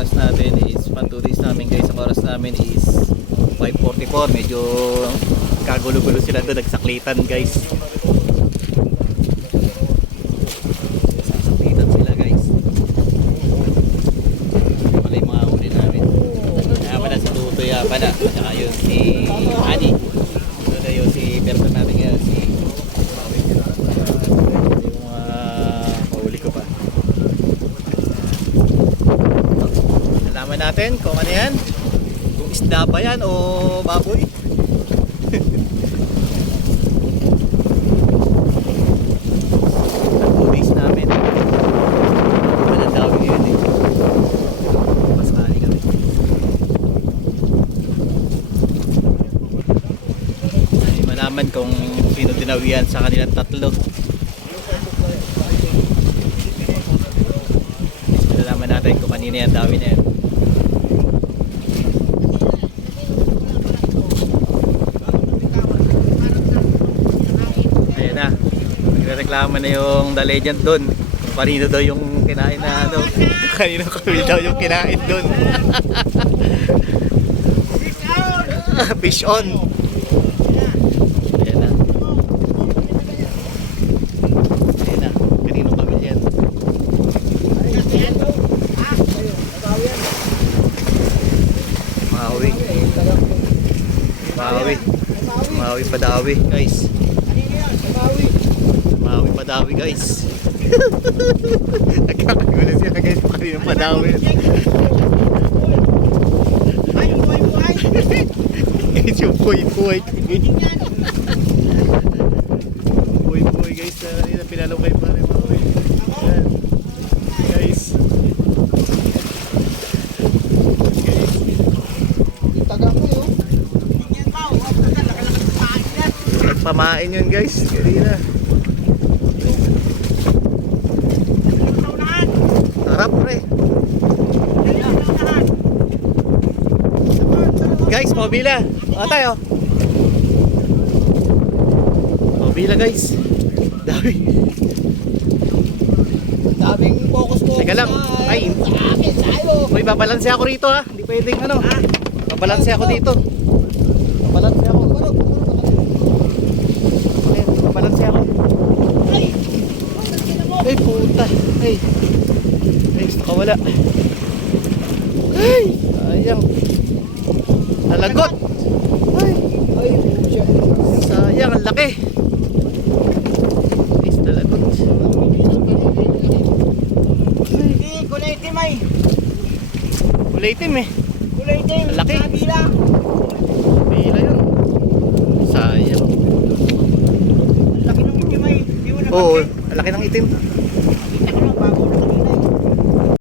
oras natin is pan 2 days namin guys. Ang oras namin is 5:44. Medyo kagulo-gulo sila doon, nagsaklitan guys. Nagsaklitan sila guys. Wala yung mga huli namin. Kaya pala si Tutoy pala. At saka yun si Ani. Doon na yun si person natin ngayon, si yung mahuli ko pa. Alaman natin kung ano yan, kung isda ba yan o baboy. Ang namin walang dawi ngayon eh, pasali kami. Ay malaman kung sino tinawian sa kanilang tatlo. Alaman natin kung kanina yan dawi na yan. Nagreklamo na yung The Legend doon. Kanino daw yung kinain na ano? Kanino kami daw yung kinain doon? Fish on. Ayan na. Ayan na. Kanino kami yan? Maui. Maui. Maui padawi guys. Maui padawi guys. Nagkakagulo siya guys kung kanino padawi. Ay, yung buhay-buhay. Guys, yung buhay-buhay. Buhay-buhay guys. Pinalukay pa rin Maui. Ayan. Guys. Taga ko yun. Nagpamain yun guys. Kanina. Sarap pre. Guys, mobila. O tayo. Mobila guys. Dami. Daming focus mo. Teka lang. Ay. Sa akin, sa'yo. Uy, babalanse ako rito ha. Hindi pwedeng ano. Babalanse ako dito. Babalanse ako. Ay, babalanse ako. Ay! Ay, puta. Ay. Ay, nakawala. Ay, sayang. Nalagot. Ay, Ay, siya. sayang. Ang laki. Ay, nalagot. Hindi, kulay itim ay. Kulay itim eh. Kulay itim. Ang laki. Kabila. Pila yun. Sayang. Ang laki ng itim ay. Hindi mo na Oo, ang laki ng itim. Kita ko lang bago na